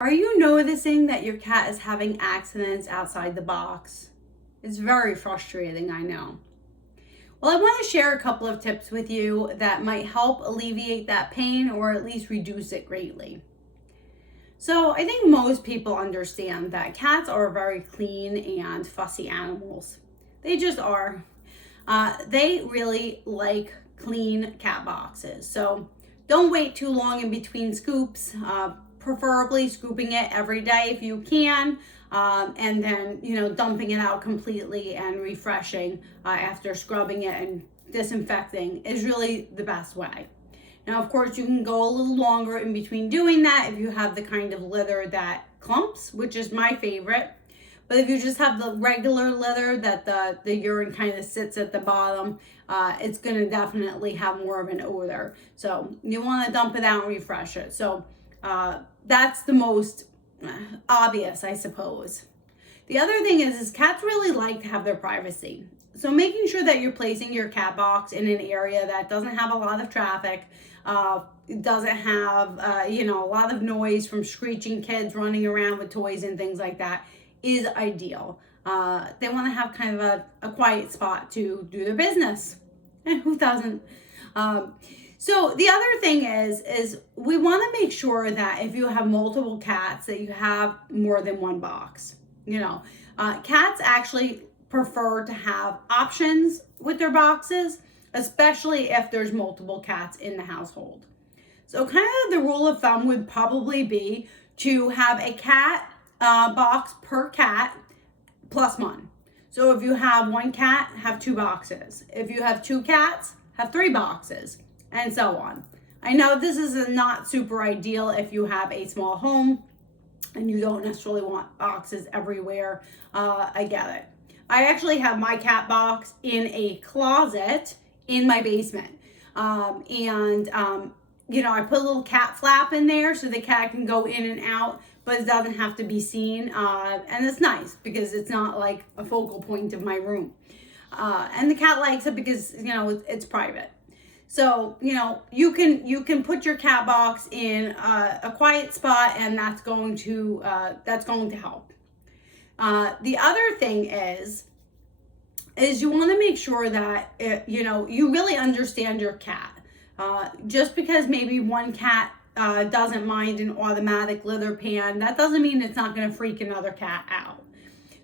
Are you noticing that your cat is having accidents outside the box? It's very frustrating, I know. Well, I want to share a couple of tips with you that might help alleviate that pain or at least reduce it greatly. So, I think most people understand that cats are very clean and fussy animals. They just are. They really like clean cat boxes. So, don't wait too long in between scoops. Preferably scooping it every day if you can, and then dumping it out completely and refreshing after scrubbing it and disinfecting is really the best way. Now, of course, you can go a little longer in between doing that if you have the kind of litter that clumps, which is my favorite. But if you just have the regular litter that the urine kind of sits at the bottom, it's going to definitely have more of an odor. So you want to dump it out and refresh it. So that's the most obvious, I suppose. The other thing is cats really like to have their privacy. So making sure that you're placing your cat box in an area that doesn't have a lot of traffic, it doesn't have, a lot of noise from screeching kids running around with toys and things like that is ideal. They want to have kind of a quiet spot to do their business. And who doesn't? So the other thing is we want to make sure that if you have multiple cats that you have more than one box. Cats actually prefer to have options with their boxes, especially if there's multiple cats in the household. So kind of the rule of thumb would probably be to have a cat box per cat plus one. So if you have one cat, have two boxes. If you have two cats, have three boxes, and so on. I know this is not super ideal if you have a small home and you don't necessarily want boxes everywhere. I get it. I actually have my cat box in a closet in my basement. I put a little cat flap in there so the cat can go in and out, but it doesn't have to be seen. And it's nice because it's not like a focal point of my room. And the cat likes it because, it's private. So, you can put your cat box in a quiet spot, and that's going to help. The other thing is you want to make sure that you really understand your cat. Just because maybe one cat doesn't mind an automatic litter pan, that doesn't mean it's not going to freak another cat out.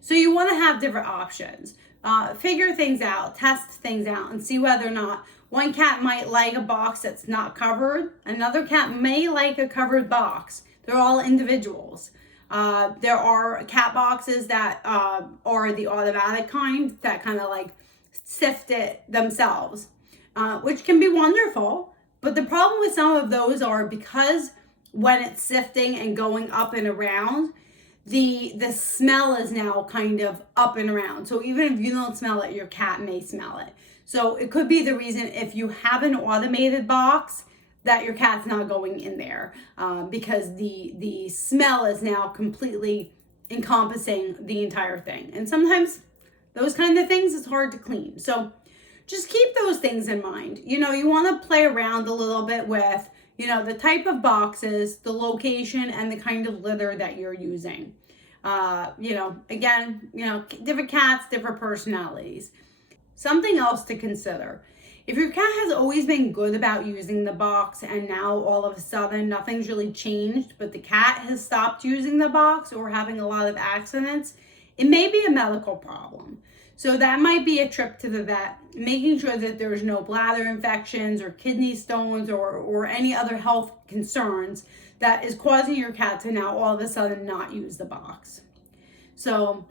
So you want to have different options. Figure things out, test things out, and see whether or not one cat might like a box that's not covered. Another cat may like a covered box. They're all individuals. There are cat boxes that are the automatic kind that kind of like sift it themselves, which can be wonderful. But the problem with some of those are because when it's sifting and going up and around, the smell is now kind of up and around. So even if you don't smell it, your cat may smell it. So it could be the reason if you have an automated box that your cat's not going in there because the smell is now completely encompassing the entire thing. And sometimes those kind of things is hard to clean. So just keep those things in mind. You want to play around a little bit with, the type of boxes, the location, and the kind of litter that you're using. Different cats, different personalities. Something else to consider. If your cat has always been good about using the box and now all of a sudden nothing's really changed, but the cat has stopped using the box or having a lot of accidents, it may be a medical problem. So that might be a trip to the vet, making sure that there's no bladder infections or kidney stones or any other health concerns that is causing your cat to now all of a sudden not use the box. So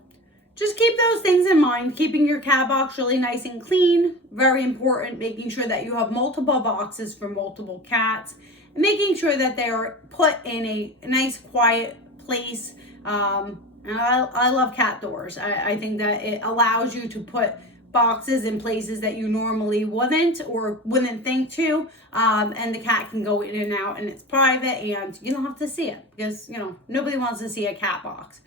just keep those things in mind. Keeping your cat box really nice and clean, very important. Making sure that you have multiple boxes for multiple cats, and making sure that they are put in a nice quiet place. And I love cat doors. I think that it allows you to put boxes in places that you normally wouldn't think to, and the cat can go in and out, and it's private, and you don't have to see it because nobody wants to see a cat box.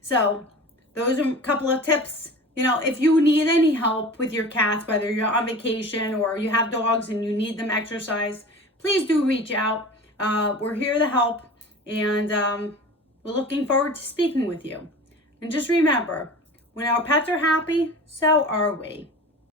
So those are a couple of tips. If you need any help with your cats, whether you're on vacation or you have dogs and you need them exercise, please do reach out. We're here to help, and We're looking forward to speaking with you. And just remember, when our pets are happy, so are we.